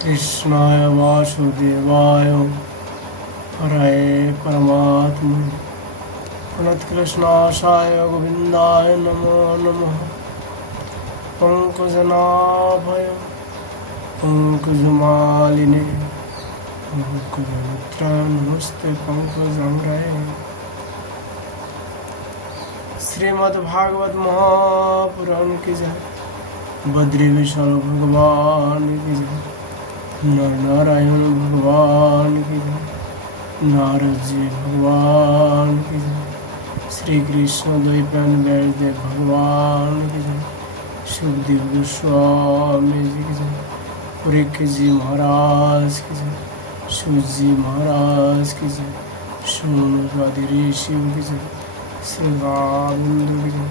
कृष्णाय वासुदेवाय हरये परमात्मने प्रणतकृष्णाशाय गोविन्दाय नमो नमः। पंकजनाभय पंकजमालिने पंकजमित्र नमस्ते पंकजंग्रये। श्रीमद्भागवत महापुराण की जय। बद्री विशाल भगवान की जय। नर नारायण भगवान की जय। नारद जी भगवान की जय। श्री कृष्ण द्वैपायन व्यासदेव भगवान की जय। सुखदेव गोस्वामी जी की जय। परीक्षित जी महाराज की जय। सूत जी महाराज की जय। सोनू आदि ऋषि की जय। श्री रामचंद्र की जय।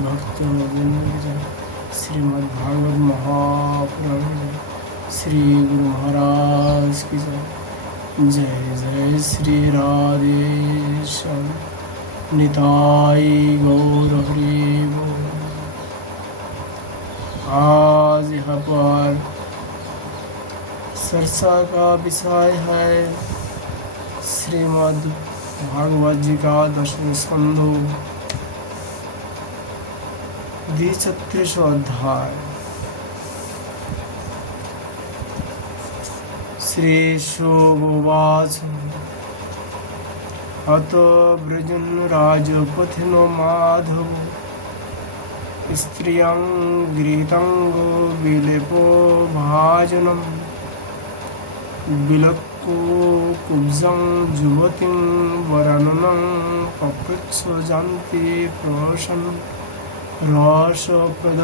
भक्तों की जय। श्रीमद्भागवत महापुराण की जय। श्री गुरु महाराज की जय। जय जय श्री राधे श्याम निताई गौर हरि बोल। आज यहाँ पर चर्चा का विषय है श्रीमद् भागवत जी का 10वें स्कंध 36वां अध्याय। श्री शुभवाच अत व्रजन राजपथिनो माधव स्त्रियं गृहीतंगो विलेपो भाजनम विलक्को कुब्जं जुवतिं वरननं पपृच्छ जानति प्रशन रसप्रद।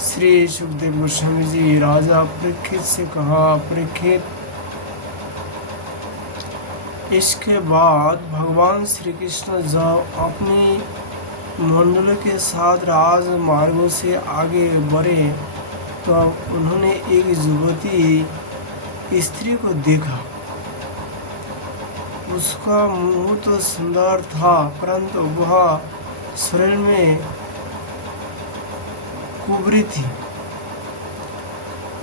श्री सुखदेव गोस्वामी जी राजा परीक्षित से कहा, परीक्षित, इसके बाद भगवान श्री कृष्ण जब अपनी मंडलों के साथ राज मार्गों से आगे बढ़े तो उन्होंने एक युवती स्त्री को देखा। उसका मुंह तो सुंदर था परंतु वह शरीर में कुबरी थी,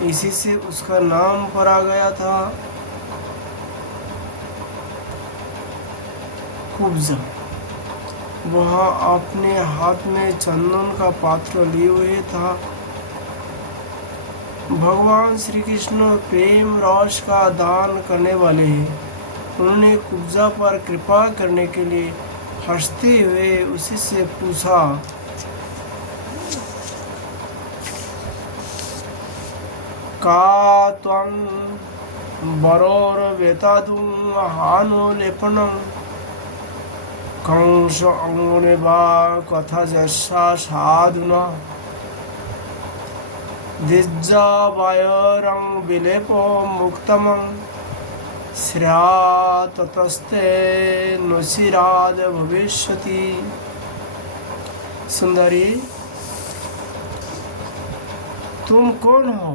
इसी से उसका नाम पड़ा गया था कुब्जा। वह अपने हाथ में चंदन का पात्र लिए हुए था। भगवान श्री कृष्ण प्रेम रस का दान करने वाले हैं। उन्होंने कुब्जा पर कृपा करने के लिए हंसते हुए उसी से पूछा, का त्वं वरोर्वेतादुं हानो लेपनं कंस अंगुने वा कथा जस्सा साधुना दिज्जा वायरं विलेपो मुक्तमं श्रेया ततस्ते नचिराद भविष्यति। सुंदरी, तुम कौन हो?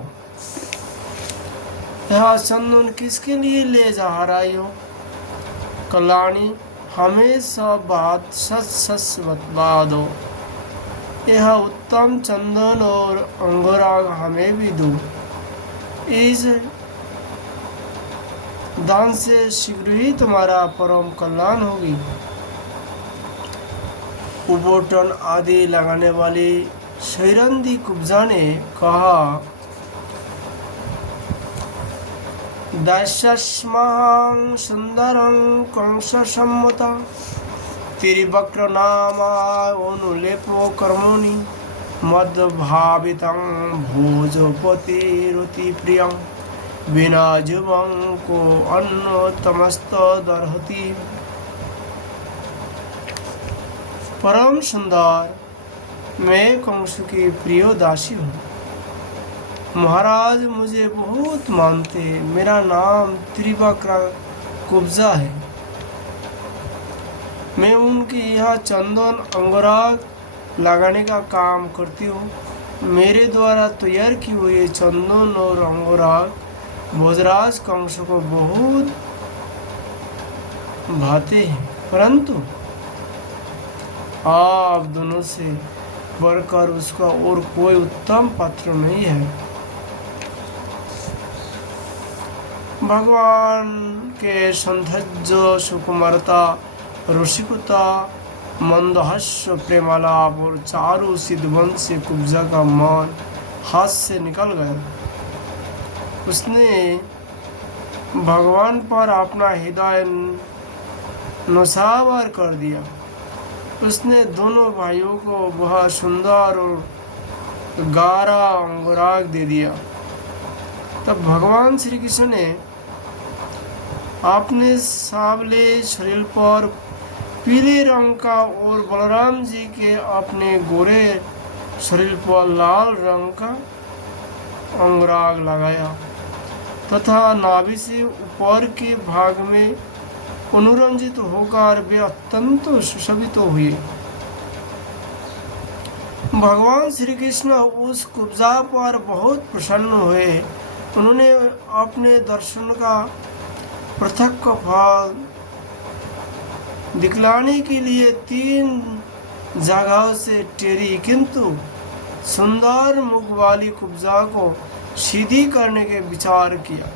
यह चंदन किसके लिए ले जा रही हो? कल्याणी, हमें सब बात सच सच बतला दो। यह उत्तम चंदन और अंगोराग हमें भी दो। इस दान से शीघ्र ही तुम्हारा परम कल्याण होगी। उबोटन आदि लगाने वाली शैरंदी कुब्जा ने कहा, दशस्महं सुंदरं कंससम्मता तिर्वक्र नामा अनुलेपो कर्मणि मद्भावितं भोजपतिरुति प्रियं विना जुवं को अन्नतमस्तदर्हति। परम सुंदर, मैं कंस की प्रिय दासी हूँ। महाराज मुझे बहुत मानते। मेरा नाम त्रिवक्र कुब्जा है। मैं उनके यहाँ चंदन अंगराग लगाने का काम करती हूँ। मेरे द्वारा तैयार की हुई चंदन और अंगराग भोजराज कंस को बहुत भाते हैं, परंतु आप दोनों से बढ़कर उसका और कोई उत्तम पात्र नहीं है। भगवान के सौंदर्य, सुकुमारता, रसिकता, मंदहास्य, प्रेमालाप और चारु सिद्धवंत से कुब्जा का मन हाथ से निकल गया। उसने भगवान पर अपना हृदय नौशावर कर दिया। उसने दोनों भाइयों को बहुत सुंदर और गारा अंगराग दे दिया। तब भगवान श्री कृष्ण ने अपने सांवले शरीर पर पीले रंग का और बलराम जी के अपने गोरे शरीर पर लाल रंग का अंगराग लगाया तथा नाभि से ऊपर के भाग में अनुरंजित होकर वे अत्यंत सुशोभित हुए। भगवान श्री कृष्ण उस कुब्जा पर बहुत प्रसन्न हुए। उन्होंने अपने दर्शन का पृथक फल दिखलाने के लिए 3 जगहों से टेरी किंतु सुंदर मुख वाली कुब्जा को सीधी करने के विचार किया।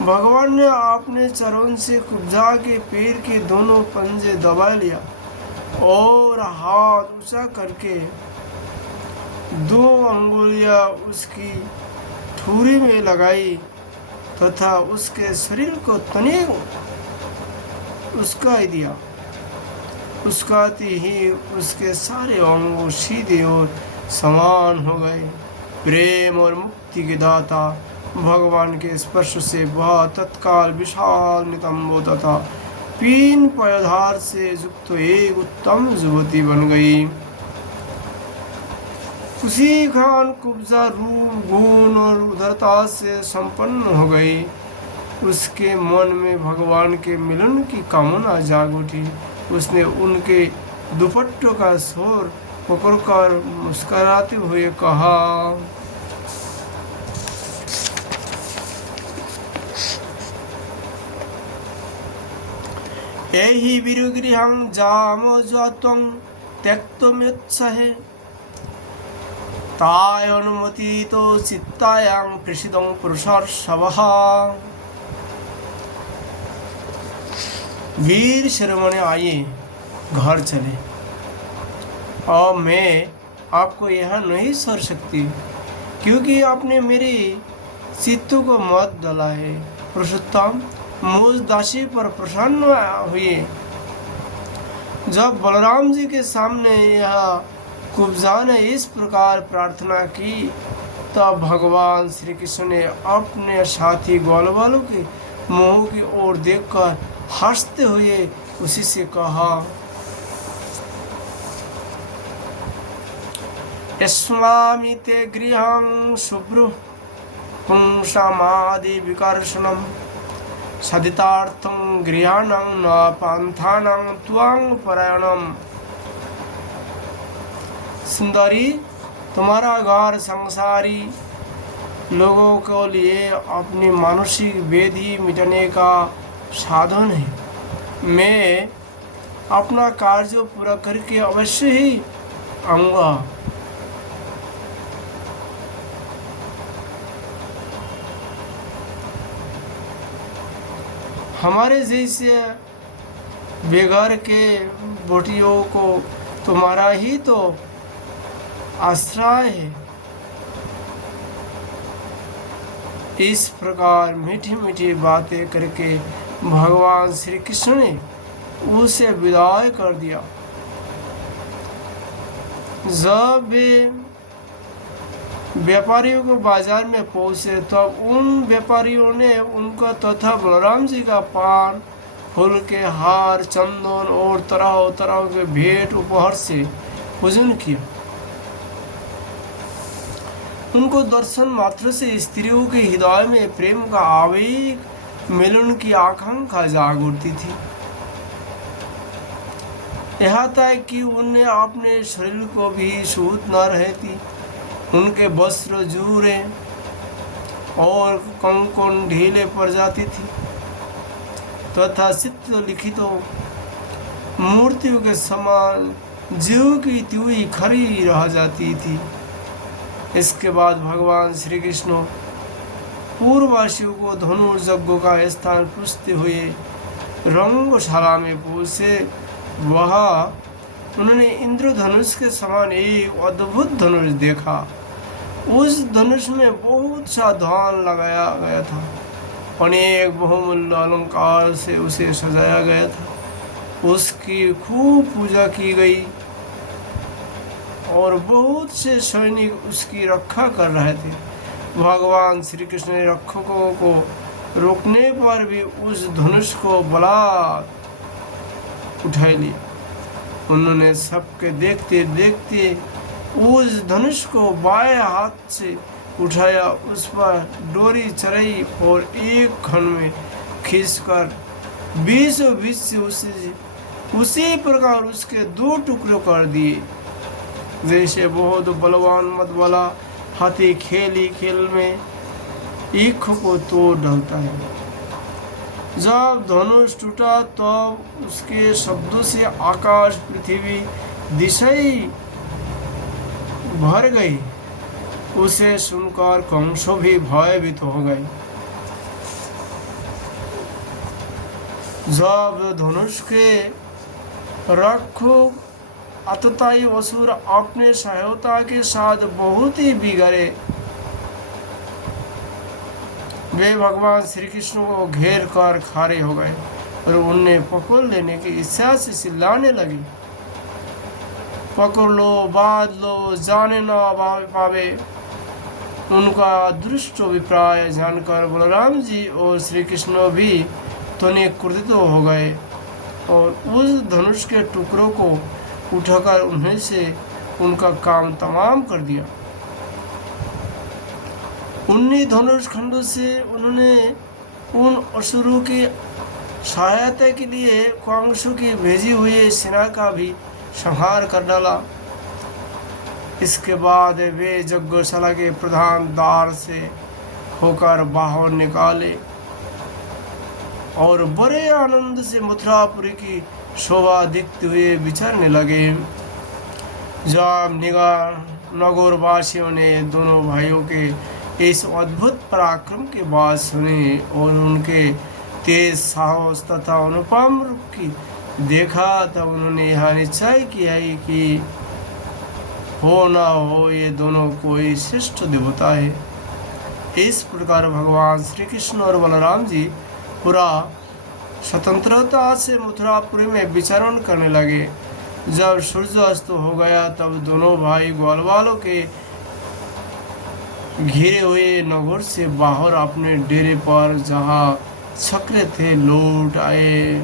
भगवान ने अपने चरण से कुब्जा के पैर के दोनों पंजे दबा लिया और हाथ ऊंचा करके 2 अंगुलियां उसकी ठुरी में लगाई तथा उसके शरीर को तने उसका दिया। उसकाते ही उसके सारे अंग सीधे और समान हो गए। प्रेम और मुक्ति के दाता भगवान के स्पर्श से वह तत्काल विशाल नितंबो तथा 3 पयोधार से युक्त एक उत्तम युवती बन गई। उसी खान कुब्जा रूप, गुण और उदारता से संपन्न हो गई। उसके मन में भगवान के मिलन की कामना जाग उठी। उसने उनके दुपट्टों का शोर पकड़कर मुस्कुराते हुए कहा, एहि वीरगृहं जामोजत्वं त्यक्तुमिच्छहे ताय अनुमतितो चित्तायां प्रसिद्धं पुरुषर्षभः। वीर शिरोमणि, आइए घर चले। और मैं आपको यहाँ नहीं छोड़ सकती क्योंकि आपने मेरे चित्त को मत डाला है। पुरुषोत्तम मुझ दासी पर प्रसन्न हुए। जब बलराम जी के सामने यह कुब्जा ने इस प्रकार प्रार्थना की तब भगवान श्री कृष्ण ने अपने साथी ग्वालवालों के मुंह की ओर देखकर हंसते हुए उसी से कहा, यस्मामि ते गृहं शुभ्रं पुंसामादि विकर्षणं सदितार्थं गृहाणां न पांथानां त्वां परायणम्। सुंदरी, तुम्हारा घर संसारी लोगों के लिए अपनी मानसिक वेदी मिटाने का साधन है। मैं अपना कार्य पूरा करके अवश्य ही आऊँगा। हमारे जैसे बेघर के बेटियों को तुम्हारा ही तो आश्रय है। इस प्रकार मीठी मीठी बातें करके भगवान श्री कृष्ण ने उसे विदाई कर दिया। जब वे व्यापारियों को बाजार में पहुंचे तब उन व्यापारियों ने उनका तथा बलराम जी का पान, फूल के हार, चंदन और तरह तरह के भेंट उपहार से पूजन किया। उनको दर्शन मात्र से स्त्रियों के हृदय में प्रेम का आवेग मिलन की आकांक्षा जाग उठती थी। यहाँ तक कि उन्हें अपने शरीर को भी सूत न रहती। उनके वस्त्र जूरे और कंकण ढीले पड़ जाती थी तथा चित्र लिखित मूर्तियों के समान ज्यों की त्यों ही खड़ी रह जाती थी। इसके बाद भगवान श्री कृष्ण पूर्ववासियों को धनुष यज्ञ का स्थान पूछते हुए रंगशाला में पहुंचे। वहाँ उन्होंने इंद्रधनुष के समान एक अद्भुत धनुष देखा। उस धनुष में बहुत सा धान लगाया गया था। अनेक बहुमूल्य अलंकार से उसे सजाया गया था। उसकी खूब पूजा की गई और बहुत से सैनिक उसकी रक्षा कर रहे थे। भगवान श्री कृष्ण ने रक्षकों को रोकने पर भी उस धनुष को बलात् उठा लिया। उन्होंने सबके देखते देखते उस धनुष को बाएं हाथ से उठाया, उस पर डोरी चढ़ाई और एक खन में खींचकर बीचों बीच से उसी प्रकार उसके 2 टुकड़े कर दिए, जैसे बहुत बलवान मत वाला हाथी खेल में ईख को तोड़ डालता है। जब धनुष टूटा तो उसके शब्दों से आकाश पृथ्वी दिशाएं भर गई। उसे सुनकर कंस भी भयभीत हो गए। जब धनुष के रक्षक आतताई असुर अपने सहायता के साथ बहुत ही बिगड़े, वे भगवान श्री कृष्ण को घेर कर खड़े हो गए और उन्हें पकड़ लेने की इच्छा से चिल्लाने लगे, पकड़ लो, बांध लो, जाने न पावे। उनका दुष्ट अभिप्राय जानकर बलराम जी और श्री कृष्ण भी तनिक क्रोधित हो गए और उस धनुष के टुकड़ों को उठाकर उन्हें से उनका काम तमाम कर दिया। उन्हीं धनुष खंडों से उन्होंने उन असुरों की सहायता के लिए कंस की भेजी हुई सेना का भी संहार कर डाला। इसके बाद वे यज्ञशाला के प्रधान द्वार से होकर बाहर निकाले और बड़े आनंद से मथुरापुरी की शोभा देखते हुए विचरने लगे। जब नगरवासियों ने दोनों भाइयों के इस अद्भुत पराक्रम की बात सुनी और उनके तेज साहस तथा अनुपम रूप की देखा, तब उन्होंने यह निश्चय किया है कि हो ना हो ये दोनों कोई श्रेष्ठ देवता है। इस प्रकार भगवान श्री कृष्ण और बलराम जी पूरा स्वतंत्रता से मथुरापुरी में विचरण करने लगे। जब सूर्य अस्त हो गया तब दोनों भाई ग्वालवालों के घिरे हुए नगर से बाहर अपने डेरे पर जहाँ छकरे थे लौट आए।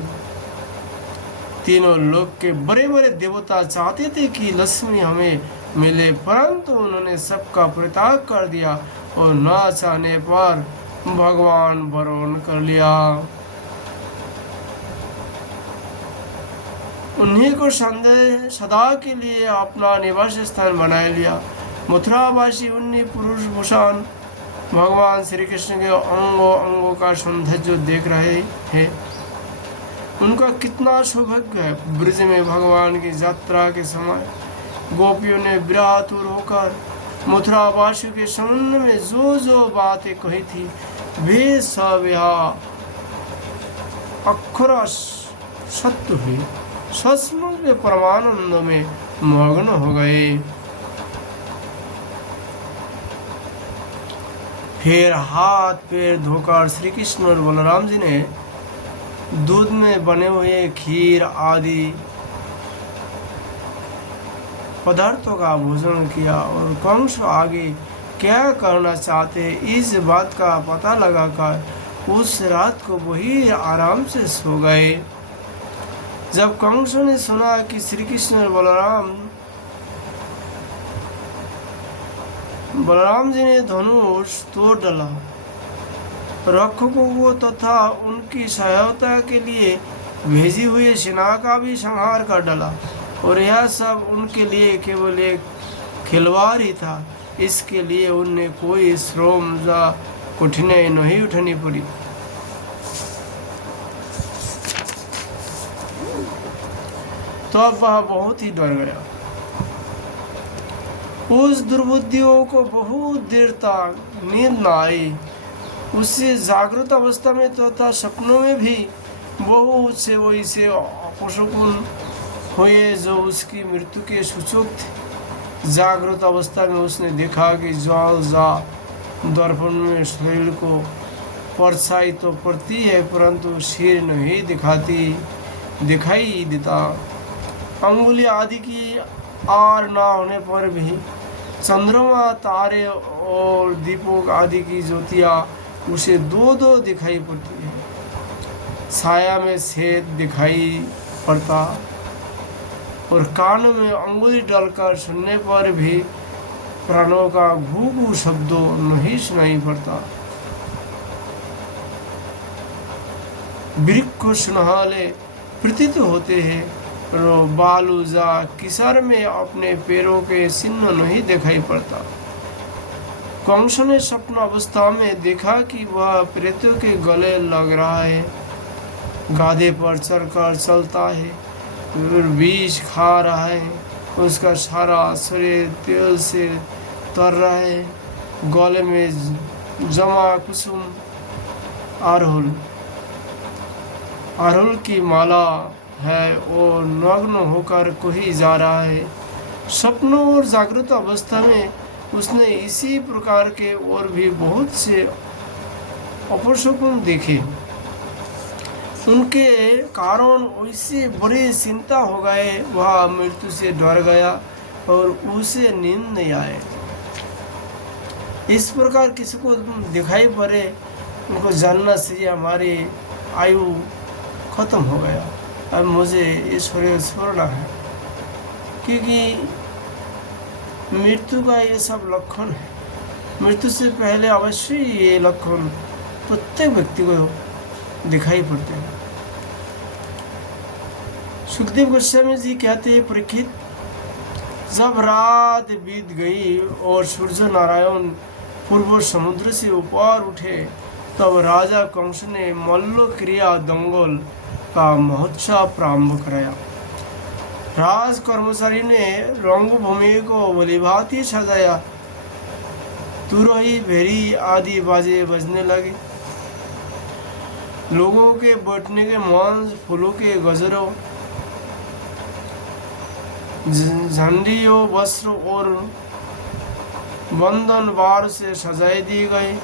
तीनों लोक के बड़े बड़े देवता चाहते थे कि लक्ष्मी हमें मिले, परंतु उन्होंने सबका परित्याग कर दिया और न चाहने पर भगवान वरुण कर लिया। उन्हीं को सदा के लिए अपना निवास स्थान बना लिया। मथुरावासी उन्हीं पुरुष भूषण भगवान श्री कृष्ण के अंगों अंगों का सौंदर्य देख रहे हैं। उनका कितना सौभाग्य है। ब्रज में भगवान की यात्रा के समय गोपियों ने विरातुर होकर मथुरावासियों के संबंध में जो जो बातें कही थी वे सब यहाँ अक्षरश सत्य हुई। सचमुच वे परमानंद में मग्न हो गए। फिर हाथ पैर धोकर श्री कृष्ण और बलराम जी ने दूध में बने हुए खीर आदि पदार्थों का भोजन किया और कंस आगे क्या करना चाहते इस बात का पता लगाकर उस रात को वही आराम से सो गए। जब कंस ने सुना कि श्री कृष्ण और बलराम जी ने धनुष तोड़ डाला, रक्षकों को तथा उनकी सहायता के लिए भेजी हुई सेना का भी संहार कर डाला और यह सब उनके लिए केवल एक खिलवाड़ ही था। इसके लिए उन्हें कोई श्रम या कठिनाई नहीं उठानी पड़ी। तो अब वह बहुत ही डर गया। उस दुर्बुद्धियों को बहुत देर तक नींद न आई। उससे जागृत अवस्था में तथा सपनों में भी बहुत से वैसे अपशकुन हुए जो उसकी मृत्यु के सूचक थे। जागृत अवस्था में उसने देखा कि ज्वाल जा दर्पण में शरीर को परछाई तो पड़ती है परंतु सिर नहीं दिखाई देता। अंगुली आदि की आर न होने पर भी चंद्रमा, तारे और दीपों आदि की ज्योतियाँ उसे दो दो दिखाई पड़ती है। छाया में छेद दिखाई पड़ता और कान में अंगुली डालकर सुनने पर भी प्राणों का घू घू शब्दों नहीं सुनाई पड़ता। वृक्ष को सुनहले प्रतीत होते हैं और बालूजा किसर में अपने पैरों के चिन्ह नहीं दिखाई पड़ता। कंस ने स्वप्न अवस्था में देखा कि वह प्रेतों के गले लग रहा है, गाधे पर चढ़कर चलता है और बीज खा रहा है। उसका सारा शरीर तेल से तर रहा है। गले में जमा कुसुम अड़हुल की माला है और नग्न होकर कोई जा रहा है। सपनों और जागृत अवस्था में उसने इसी प्रकार के और भी बहुत से अपशकुन देखे। उनके कारण उसे बड़ी चिंता हो गए। वह मृत्यु से डर गया और उसे नींद नहीं आए। इस प्रकार किसी को दिखाई पड़े उनको जानना चाहिए हमारी आयु खत्म हो गया, अब मुझे ईश्वर छोड़ना है, क्योंकि मृत्यु का ये सब लक्षण है। मृत्यु से पहले अवश्य ये लक्षण प्रत्येक व्यक्ति को दिखाई पड़ते हैं। सुखदेव गोस्वामी जी कहते हैं, परीक्षित, जब रात बीत गई और सूर्य नारायण पूर्व समुद्र से ऊपर उठे तब राजा कंस ने मल्ल क्रिया दंगल का महोत्सव प्रारंभ कराया। राज कर्मचारी ने रंगभूमि को भलीभांति सजाया। तुरही, भेरी आदि बाजे बजने लगे। लोगों के बैठने के मंच फूलों के गजरों, झंडियों, वस्त्र और बंधन बार से सजाए दिए गए।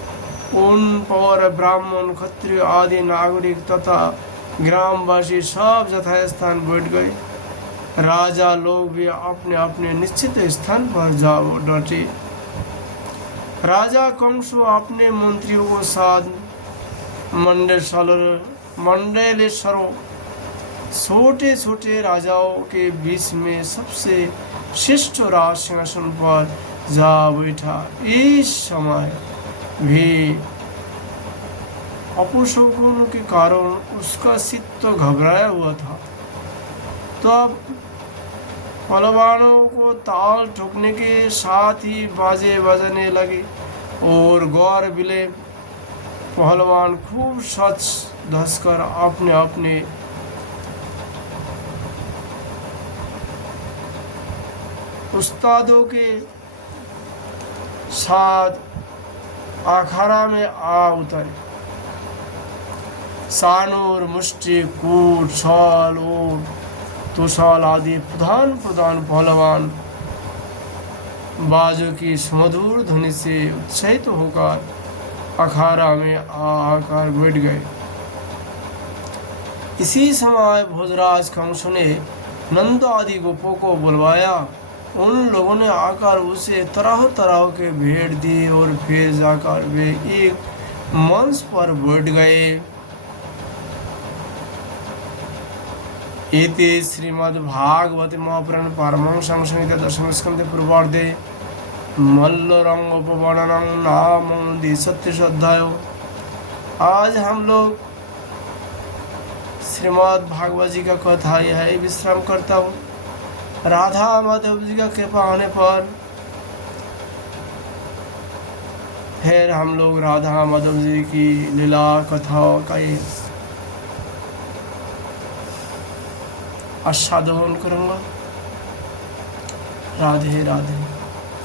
उन पर ब्राह्मण, क्षत्रिय आदि नागरिक तथा ग्रामवासी सब यथास्थान बैठ गए। राजा लोग भी अपने अपने निश्चित स्थान पर जा डटे। राजा कंस अपने मंत्रियों को साथ मंडलेश्वरों छोटे छोटे राजाओं के बीच में सबसे श्रेष्ठ राज सिंहासन पर जा बैठा। इस समय भी अपशकुन के कारण उसका चित्त घबराया हुआ था। तो अब पहलवानों को ताल ठोकने के साथ ही बाजे बजने लगे और गौर बिले पहलवान खूब सच धसकर अपने अपने उस्तादों के साथ अखाड़ा में आ उतरे। सानूर, मुष्टि, कूट, छाल और तुषाल आदि प्रधान पहलवान बाजों की सुमधुर ध्वनि से उत्साहित होकर अखाड़ा में आकर बैठ गए। इसी समय भोजराज कंस ने नंद आदि गोपों को बुलवाया। उन लोगों ने आकर उसे तरह तरह के भेंट दिए और फिर जाकर वे एक मंच पर बैठ गए। इति श्रीमद्भागवते महापुराण पारमहंस संहिता दशम स्कंधे पूर्वार्धे मल्लरंग उपवर्णनं नाम द्विसत्रिंशः अध्याय। आज हम लोग श्रीमद् भागवत जी का कथा यह विश्राम करता हूँ। राधा माधव जी का कृपा होने पर फिर हम लोग राधा माधव जी की लीला कथाओं का ये आस्वादन करूँगा। राधे राधे।